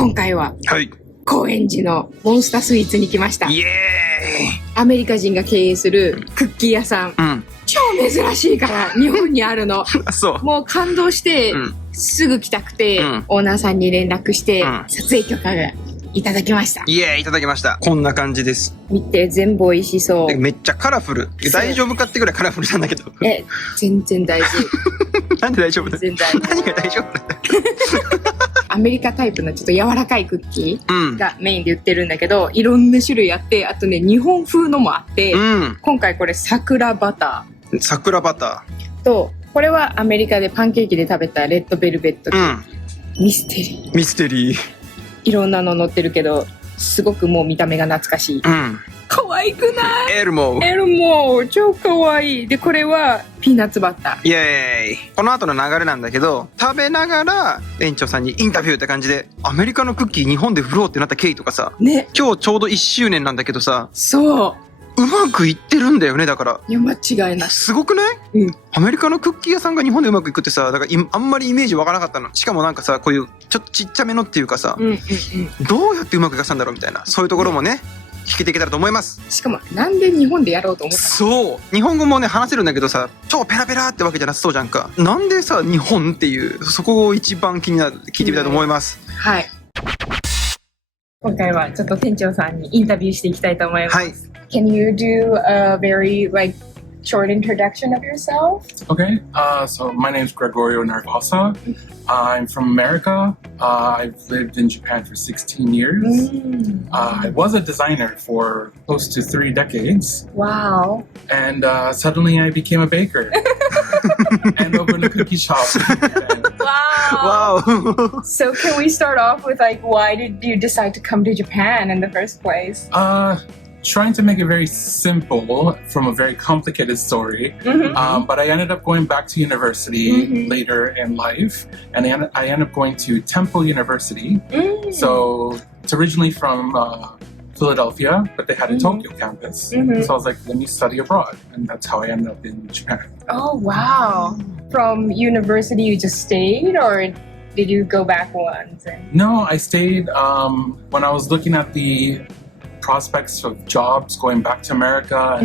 今回は、高円寺のモンスタスイーツに来ました。イエーイ。アメリカ人が経営するクッキー屋さん。超珍しいから日本にあるの。そう。もう感動して、すぐ来たくて、オーナーさんに連絡して、撮影許可がいただきました。イエーイ、いただきました。こんな感じです。見て、全部美味しそう。めっちゃカラフル。大丈夫かってぐらいカラフルなんだけど。全然大丈夫。なんで大丈夫だ？全然大丈夫。何が大丈夫だ？アメリカタイプのちょっと柔らかいクッキーがメインで売ってるんだけど、いろんな種類あって、あとね、日本風のもあって、今回これ桜バター。桜バター。と、これはアメリカでパンケーキで食べたレッドベルベット。ミステリー。ミステリー。いろんなの乗ってるけど、すごくもう見た目が懐かしい。可愛くない？エルモ超可愛い。で、これはピーナッツバッター。イエーイ。この後の流れなんだけど、食べながら園長さんにインタビューって感じで、アメリカのクッキー日本で売ろうってなった経緯とかさ、ね、今日ちょうど1周年なんだけどさ、そう。うまくいってるんだよね、だから。いや、間違いない。すごくない？アメリカのクッキー屋さんが日本でうまくいくってさ、だからあんまりイメージわからなかったの。しかもなんかさ、こういうちょっとちっちゃめのっていうかさ、どうやってうまくいかしたんだろうみたいな、そういうところもね、聞けていけたらと思います。しかも、なんで日本でやろうと思ったの？そう。日本語もね、話せるんだけどさ、超ペラペラってわけじゃなさそうじゃんか。なんでさ、日本っていう、そこを一番気になる、聞いてみたいと思います。はい。今回はちょっと店長さんにインタビューしていきたいと思います。はい。Can you do a very, short introduction of yourself? Okay, so my name is Gregorio Narvasa. I'm from America. I've lived in Japan for 16 years. I was a designer for close to 3 decades. Wow. And suddenly I became a baker and opened a cookie shop. Wow. So can we start off with why did you decide to come to Japan in the first place? Trying to make it very simple from a very complicated story, but I ended up going back to university later in life, and I ended up going to Temple University. So it's originally from Philadelphia, but they had a Tokyo campus. So I was like, let me study abroad, and that's how I ended up in Japan. Oh, wow. From university you just stayed, or did you go back once? No, I stayed. When I was looking at the prospects of jobs going back to America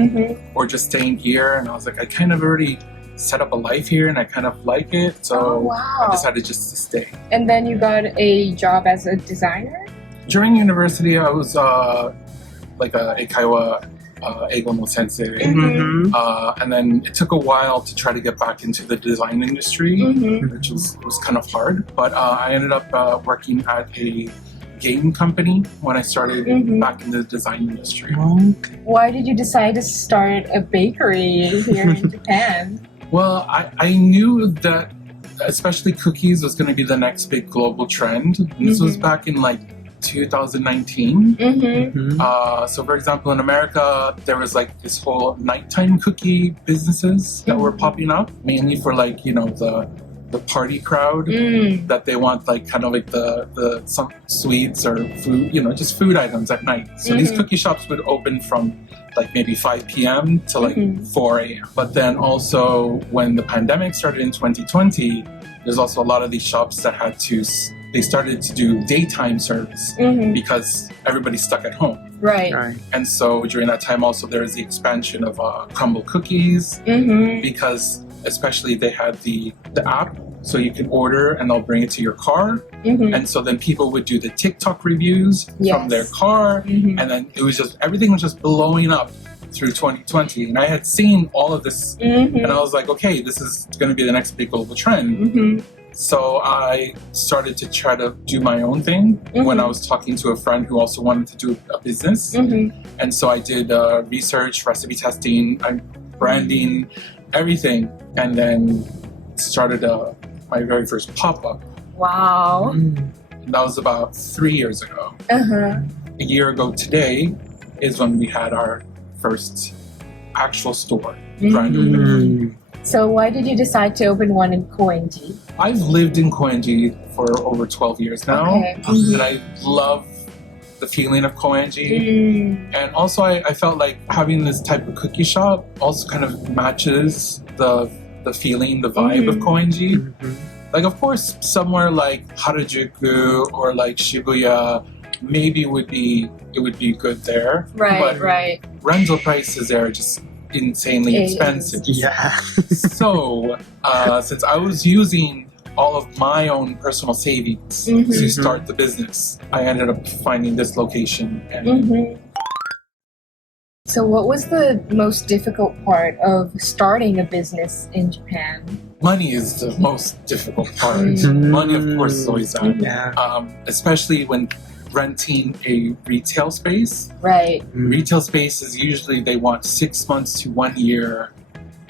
or just staying here, and I was like, I kind of already set up a life here and I kind of like it, so I decided just to stay. And then you got a job as a designer? During university I was like a eikaiwa eigo no sensei, and then it took a while to try to get back into the design industry, which was kind of hard, but I ended up working at a game company when I started back in the design industry. Why did you decide to start a bakery here in Japan? Well, I knew that especially cookies was going to be the next big global trend. And this was back in 2019. So for example, in America, there was this whole nighttime cookie businesses that were popping up, mainly for the party crowd, that they want the some sweets or food, just food items at night. So these cookie shops would open from maybe 5 p.m. to 4 a.m. But then also when the pandemic started in 2020, there's also a lot of these shops that they started to do daytime service because everybody's stuck at home. Right. And so during that time also there was the expansion of crumble cookies, because especially they had the app, so you can order and they'll bring it to your car. And so then people would do the TikTok reviews from their car, and then everything was just blowing up through 2020. And I had seen all of this, and I was like, okay, this is going to be the next big global trend. So I started to try to do my own thing when I was talking to a friend who also wanted to do a business. And so I did research, recipe testing, branding, everything, and then started my very first pop-up. Wow. And that was about 3 years ago. A year ago today is when we had our first actual store. So why did you decide to open one in Koenji? I've lived in Koenji for over 12 years now, and I love the feeling of Koenji. And also I felt like having this type of cookie shop also kind of matches the feeling, the vibe of Koenji. Like, of course, somewhere like Harajuku or like Shibuya, maybe it would be good there. Right, right. Rental prices there are just insanely expensive. Yeah. So, since I was using all of my own personal savings to start the business, I ended up finding this location. And So what was the most difficult part of starting a business in Japan? Money is the most difficult part. Money, of course, is always that. Especially when renting a retail space. Right. Retail spaces, usually they want 6 months to 1 year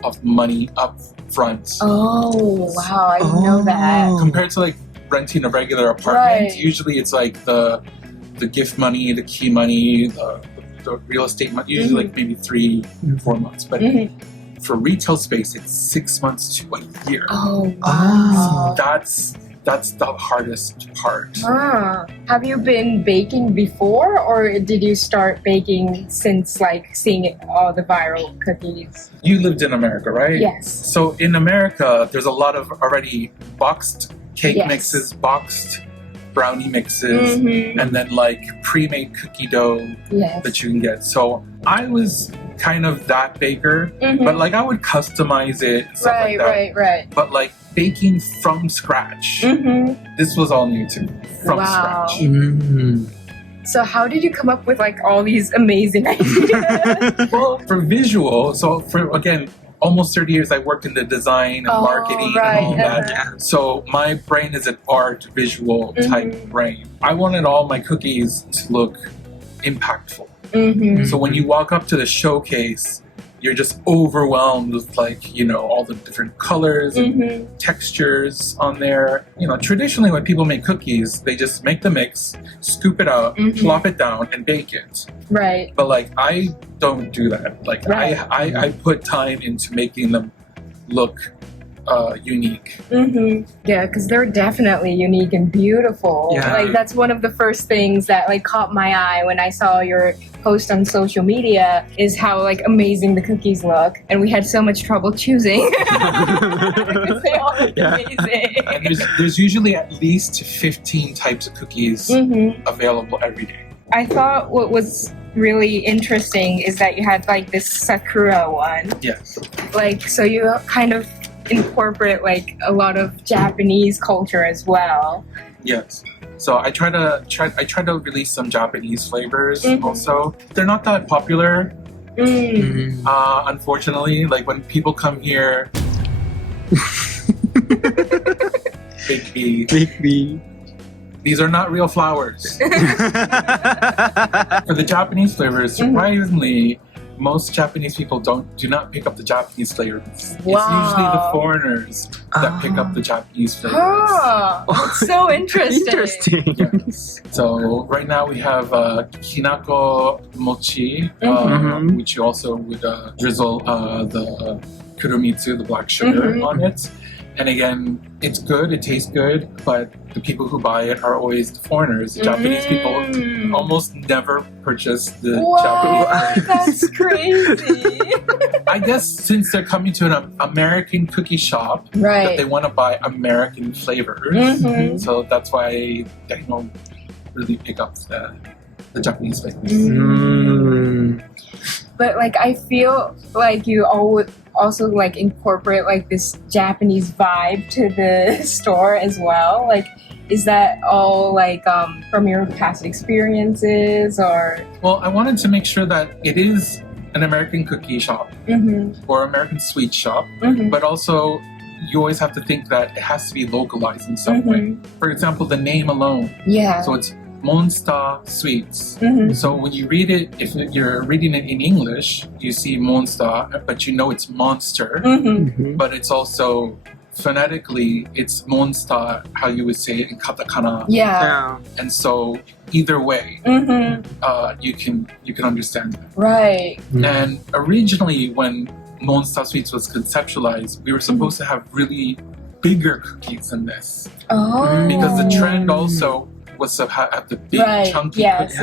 of money up front. Oh, wow. I didn't know that. Compared to like renting a regular apartment, usually it's like the gift money, the key money, the real estate money, usually like maybe 3-4 months. But for retail space, it's 6 months to a year. Oh, wow. That's the hardest part. Have you been baking before, or did you start baking since like seeing all the viral cookies? You lived in America, right? Yes. So in America, there's a lot of already boxed cake mixes, boxed brownie mixes, and then like pre-made cookie dough that you can get. So I was kind of that baker, but like I would customize it, stuff like that. Right. But like baking from scratch, this was all new to me, from scratch. So how did you come up with like all these amazing ideas? Well, for visual, so for again, almost 30 years I worked in the design and marketing and all that. So my brain is an art visual type brain. I wanted all my cookies to look impactful. So when you walk up to the showcase, you're just overwhelmed with like, you know, all the different colors and textures on there. You know, traditionally when people make cookies, they just make the mix, scoop it out, plop it down, and bake it. Right. But like I don't do that. Like I put time into making them look unique. Yeah, because they're definitely unique and beautiful. Like that's one of the first things that like caught my eye when I saw your post on social media is how like amazing the cookies look, and we had so much trouble choosing because they all look amazing. And there's usually at least 15 types of cookies available every day. I thought what was really interesting is that you had like this sakura one. Yes. Like, so you kind of incorporate like a lot of Japanese culture as well. Yes. So I try to release some Japanese flavors also. They're not that popular. Unfortunately, like when people come here, Big B. These are not real flowers. For the Japanese flavors, surprisingly, most Japanese people do not pick up the Japanese flavors. It's usually the foreigners that pick up the Japanese flavors. That's so interesting. Yes. So right now we have kinako mochi, which you also would drizzle the kurumitsu, the black sugar, on it. And again, it's good, it tastes good, but the people who buy it are always the foreigners. The Japanese people almost never purchase the Japanese. That's crazy. I guess since they're coming to an American cookie shop, that they want to buy American flavors. So that's why they don't really pick up the Japanese flavors. But like I feel like you also like incorporate like this Japanese vibe to the store as well. Like, is that all like from your past experiences or? Well, I wanted to make sure that it is an American cookie shop or American sweet shop, but also you always have to think that it has to be localized in some way. For example, the name alone. So it's Monsta Sweets. So when you read it, if you're reading it in English, you see Monsta, but you know it's monster. But it's also phonetically, it's Monsta, how you would say it in katakana. And so either way, you can understand that. And originally, when Monsta Sweets was conceptualized, we were supposed to have really bigger cookies than this, because the trend also was to have the big chunky cookies.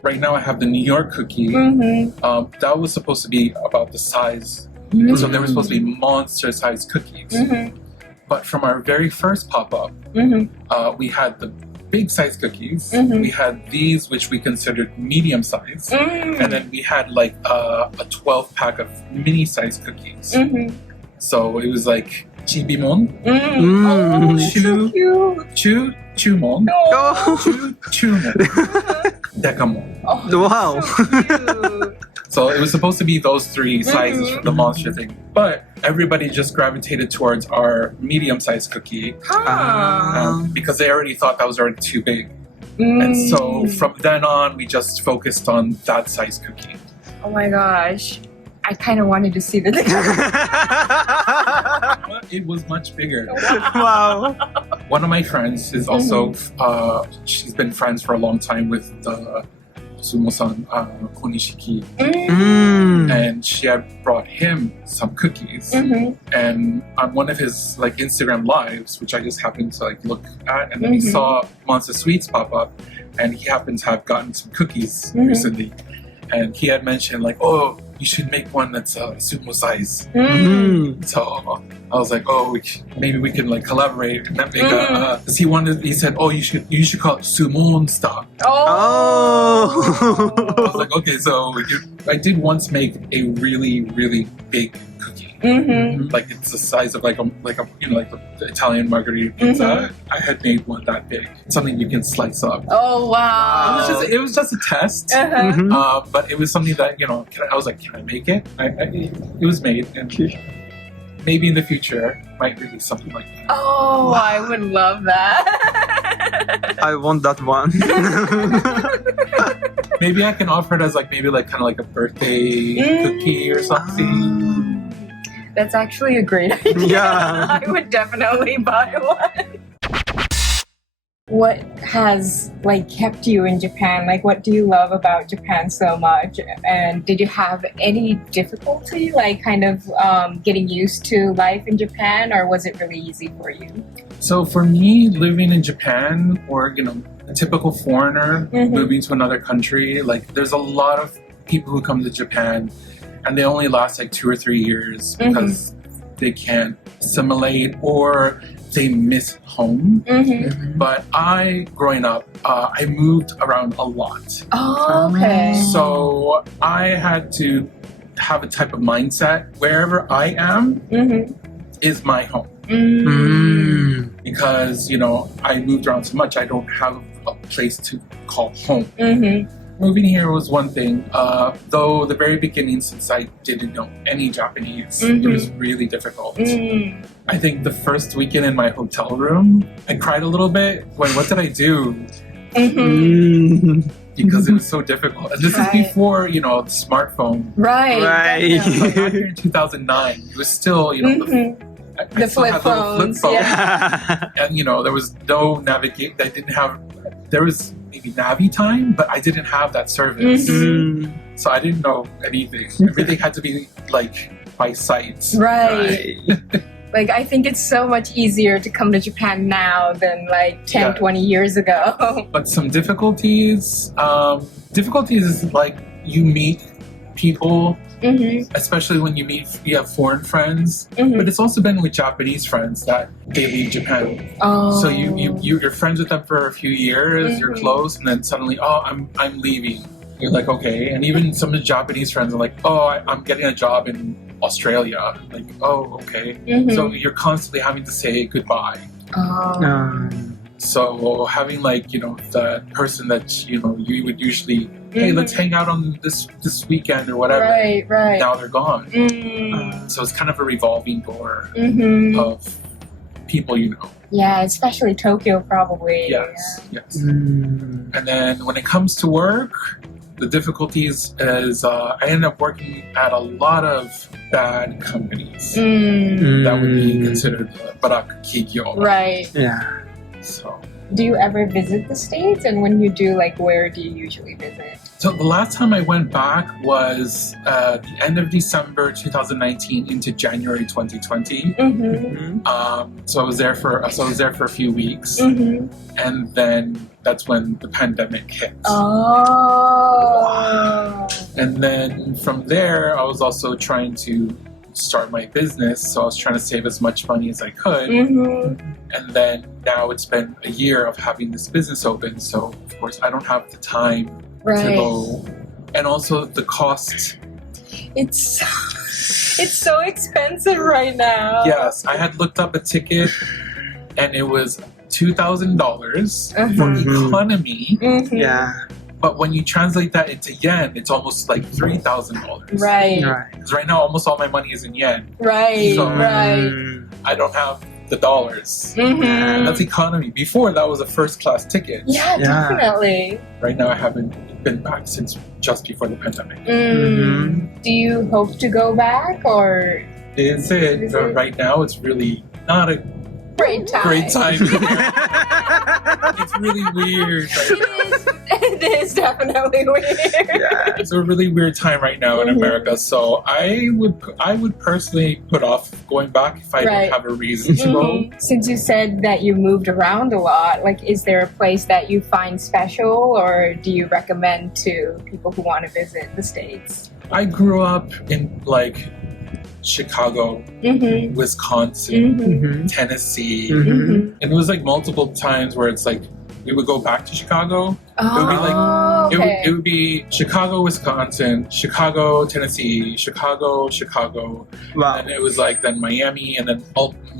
Right now I have the New York cookie. That was supposed to be about the size. And so they were supposed to be monster sized cookies. But from our very first pop-up, we had the big size cookies. We had these, which we considered medium size. And then we had like a 12 pack of mini size cookies. So it was like Chibimon, So cute. Chumon, Chumon, Dekamon. Wow. So cute. So it was supposed to be those three sizes for the monster thing. But everybody just gravitated towards our medium sized cookie because they already thought that was already too big. And so from then on, we just focused on that size cookie. Oh my gosh. I kind of wanted to see the But it was much bigger. Wow. One of my friends is also, she's been friends for a long time with Sumo-san, Konishiki. And she had brought him some cookies. And on one of his like Instagram lives, which I just happened to like look at, and then he saw Monsta Sweets pop up, and he happened to have gotten some cookies recently. And he had mentioned like, oh, you should make one that's sumo size. So I was like, oh, maybe we can like collaborate and make a. Cause he said, oh, you should call it Sumonsta. Oh. I was like, okay, so I did once make a really, really big cookie. Like it's the size of like a the Italian margherita pizza. I had made one that big, something you can slice up. Oh wow! It was just a test, but it was something that I was like, can I make it? It was made, and maybe in the future might release something like that. Oh, I would love that. I want that one. Maybe I can offer it as like kind of like a birthday cookie or something. That's actually a great idea. Yeah. I would definitely buy one. What has like kept you in Japan? Like, what do you love about Japan so much? And did you have any difficulty, like kind of getting used to life in Japan, or was it really easy for you? So for me, living in Japan, or a typical foreigner moving to another country, like there's a lot of people who come to Japan and they only last like 2 or 3 years because they can't assimilate or they miss home. But growing up, I moved around a lot. Oh, okay. So I had to have a type of mindset. Wherever I am is my home. Because, I moved around so much, I don't have a place to call home. Moving here was one thing, though the very beginning, since I didn't know any Japanese, it was really difficult. I think the first weekend in my hotel room, I cried a little bit. What did I do? Because it was so difficult. And this is before, the smartphone. Right. So back here in 2009, it was still, the flip phones. Yeah. And, there was no navigate. There was maybe Navi time, but I didn't have that service. So I didn't know anything. Everything had to be like by sight. Right. Like, I think it's so much easier to come to Japan now than like 10, 20 years ago. But some difficulties is like you meet people, especially when you have foreign friends, but it's also been with Japanese friends that they leave Japan. So you're friends with them for a few years, you're close, and then suddenly, I'm leaving. You're like, okay. And even some of the Japanese friends are like, I'm getting a job in Australia. Like, okay. So you're constantly having to say goodbye. So having like, the person that, you would usually, hey, let's hang out on this weekend or whatever. Right. Now they're gone. So it's kind of a revolving door of people, Yeah, especially Tokyo probably. Yes. And then when it comes to work, the difficulties is I ended up working at a lot of bad companies that would be considered barak kigyo. Right. Yeah. So, do you ever visit the States? And when you do, like, where do you usually visit? So the last time I went back was the end of December 2019 into January 2020. So I was there for a few weeks, and then that's when the pandemic hit. Oh. And then from there, I was also trying to start my business, so I was trying to save as much money as I could. And then now it's been a year of having this business open, so of course I don't have the time to go. And also the cost. It's so expensive right now. Yes, I had looked up a ticket and it was $2,000 for economy. Yeah. But when you translate that into yen, it's almost like $3,000. Right. Because right now almost all my money is in yen. Right. So I don't have the dollars. That's economy. Before that was a first class ticket. Yeah, definitely. Right now I haven't been back since just before the pandemic. Do you hope to go back or? Right now it's really not a great time. It's really weird. It is definitely weird. Yeah, it's a really weird time right now in America. So I would personally put off going back if I don't have a reason to go. Since you said that you moved around a lot, like, is there a place that you find special, or do you recommend to people who want to visit the States? I grew up in like Chicago, Wisconsin, Tennessee, and it was like multiple times where it's like we would go back to Chicago. It would be like it would be Chicago, Wisconsin, Chicago, Tennessee, Chicago. Wow. And it was like then Miami, and then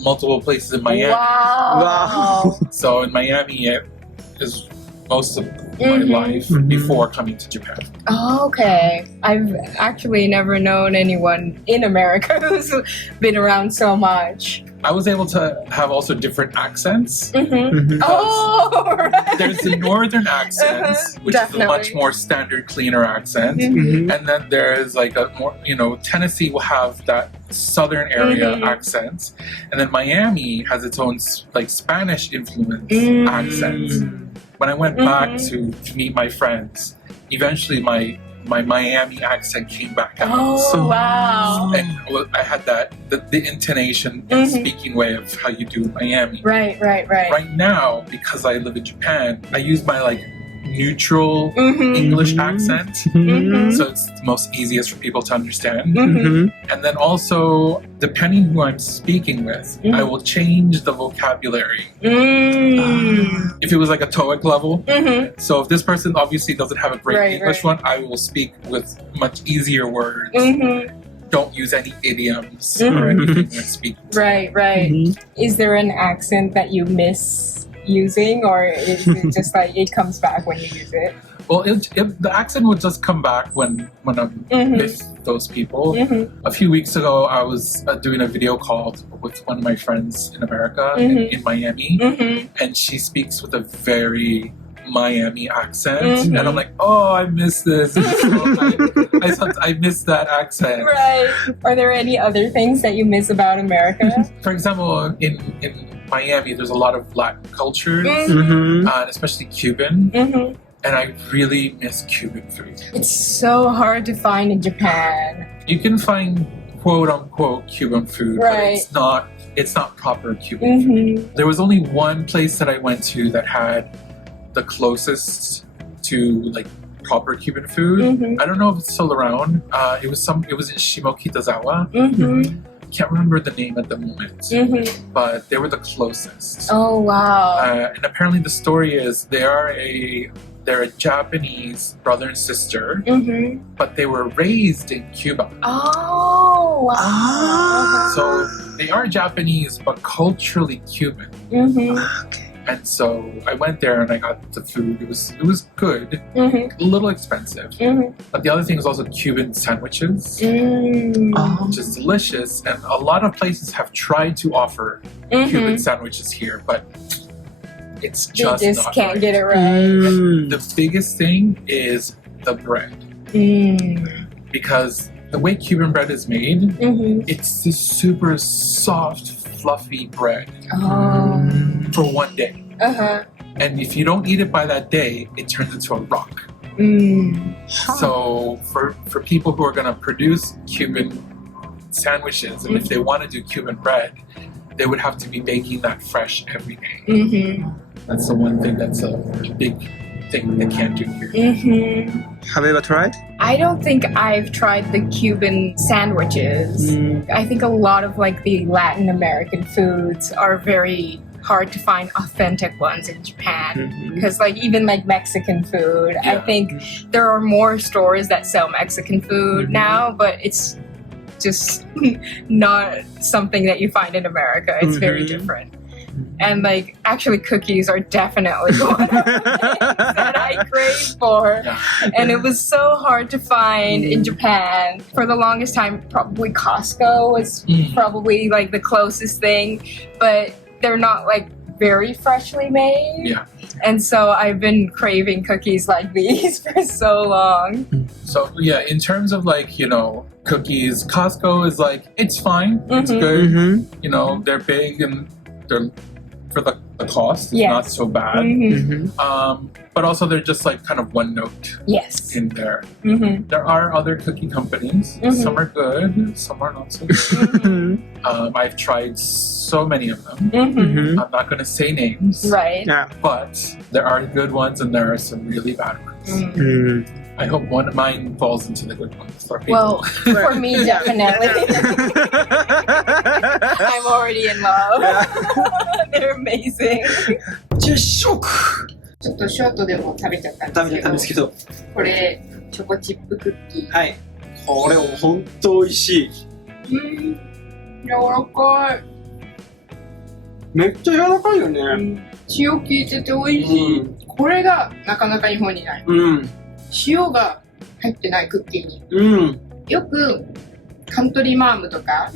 multiple places in Miami. Wow. So in Miami, it is most of my life before coming to Japan. Oh, okay. I've actually never known anyone in America who's been around so much. I was able to have also different accents. Oh, right. There's the northern accent, which is a much more standard, cleaner accent. And then there's like a more, Tennessee will have that southern area accent. And then Miami has its own like Spanish influence accent. When I went back to meet my friends, eventually my Miami accent came back out. Oh, wow. And I had the intonation and speaking way of how you do in Miami. Right. Right now, because I live in Japan, I use my like neutral English accent. So it's the most easiest for people to understand. And then also, depending who I'm speaking with, I will change the vocabulary. If it was like a TOEIC level, so if this person obviously doesn't have a great English one, I will speak with much easier words. Don't use any idioms or anything when speaking. Right. Is there an accent that you miss using, or is it just like it comes back when you use it? Well, the accent would just come back when I'm with those people. A few weeks ago, I was doing a video call with one of my friends in America, in Miami, and she speaks with a very Miami accent, and I'm like, oh, I miss this. I miss that accent. Right. Are there any other things that you miss about America? For example, in Miami, there's a lot of Latin cultures, especially Cuban. And I really miss Cuban food. It's so hard to find in Japan. You can find quote unquote Cuban food, but it's not proper Cuban food. There was only one place that I went to that had the closest to like proper Cuban food. I don't know if it's still around. It was in Shimokitazawa. Can't remember the name at the moment, but they were the closest. Oh wow! And apparently the story is they're a Japanese brother and sister, but they were raised in Cuba. Oh wow! So they are Japanese, but culturally Cuban. Okay. And so I went there and I got the food. It was good, a little expensive. But the other thing was also Cuban sandwiches, which is delicious. And a lot of places have tried to offer Cuban sandwiches here, but it's just they not can't right. get it right. The biggest thing is the bread, because the way Cuban bread is made, it's this super soft, fluffy bread for one day. And if you don't eat it by that day, it turns into a rock. So for people who are going to produce Cuban sandwiches, and if they want to do Cuban bread, they would have to be baking that fresh every day. That's the one thing that's a big thing they can't do here. Have you ever tried? I don't think I've tried the Cuban sandwiches. I think a lot of like the Latin American foods are very hard to find authentic ones in Japan because like even like Mexican food, I think there are more stores that sell Mexican food now, but it's just not something that you find in America. It's very different. And like actually cookies are definitely one of the things that I crave for. And it was so hard to find in Japan. For the longest time, probably Costco was probably like the closest thing, but they're not like very freshly made. Yeah. And so I've been craving cookies like these for so long. So yeah, in terms of like, you know, cookies, Costco is like, it's fine. It's good. You know, they're big and they're for the cost. It's not so bad. But also they're just like kind of one note in there. There are other cookie companies. Some are good, some are not so good. I've tried so many of them. I'm not going to say names. Right. But there are good ones and there are some really bad ones. I hope one of mine falls into the good ones. Well, for me, definitely. I'm already in love. They're amazing. 10食ちょっとショートでも食べちゃったんですけど、これチョコチップクッキー。はい。これ本当美味しい。柔らかい。めっちゃ柔らかいよね。塩効いてて美味しい。これがなかなか日本にない。塩が入ってないクッキーに。よくカントリーマームとか、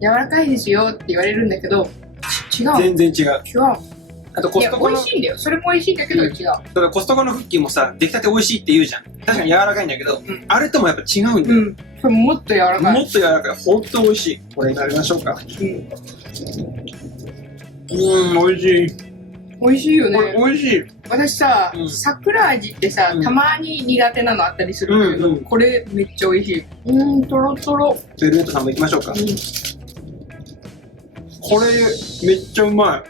柔らかいですよって言われるんだけど、違う。全然違う。違う。あとコストコの。美味しいんだよ。それも美味しいんだけど違う。だからコストコのクッキーもさ、出来たて美味しいって言うじゃん。確かに柔らかいんだけど、あれともやっぱ違うんだよ。これもっと柔らかい。もっと柔らかい。ほんと美味しい。これ食べましょうか。美味しい。美味しいよね。美味しい。私さ、桜味ってさ、たまに苦手なのあったりするんだけど、これめっちゃ美味しい。とろとろ。ベルートさんも行きましょうか。これめっちゃうまい。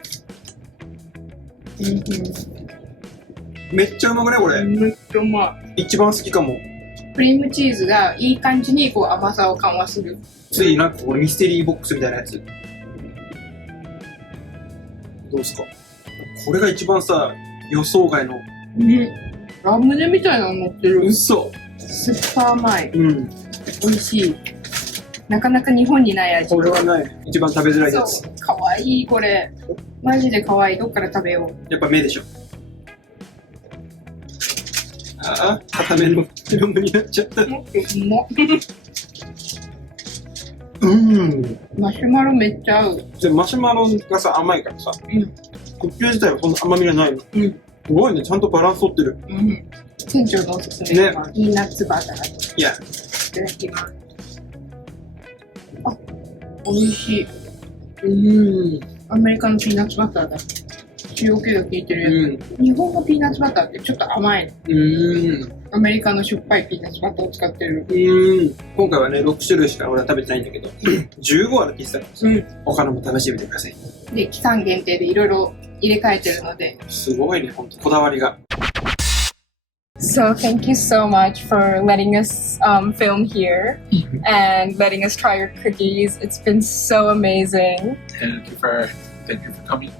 めっちゃうまくねこれ。めっちゃうまい。一番好きかも。クリームチーズがいい感じにこう甘さを緩和する。ついなんかこれミステリーボックスみたいなやつ。どうすか。これが一番さ、予想外の。ラムネみたいなの乗ってる。嘘。スーパー甘い。美味しい。なかなか日本にない味。これはない。一番食べづらいやつ。かわいいこれ。マジでかわいい。どっから食べよう。やっぱ目でしょ。ああ、固めのラムになっちゃった。マシュマロめっちゃ合う。でマシュマロがさ甘いからさ、クッキー自体はそんな甘みがないの。すごいね、ちゃんとバランス取ってる。店長のおすすめはピーナッツバター。いや、いただきます。あ、美味しい。アメリカのピーナッツバターだ。塩気が効いてるやつ。日本のピーナッツバターってちょっと甘いの。アメリカのしょっぱいピーナッツバターを使ってる。今回はね、6種類しか俺は食べてないんだけど、15あるって言ってたからさ、他のも試してみてください。で、期間限定でいろいろ入れ替えてるので。すごいね、ほんとこだわりが。So thank you so much for letting us film here and letting us try your cookies. It's been so amazing. Thank you for coming.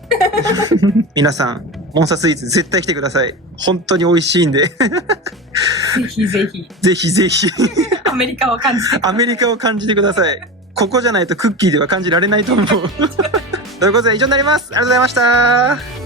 皆さん、モンスタースイーツ絶対来てください。本当に美味しいんで。ぜひぜひ。ぜひぜひ。アメリカを感じて。アメリカを感じてください。ここじゃないとクッキーでは感じられないと思う。ということで以上になります。ありがとうございました。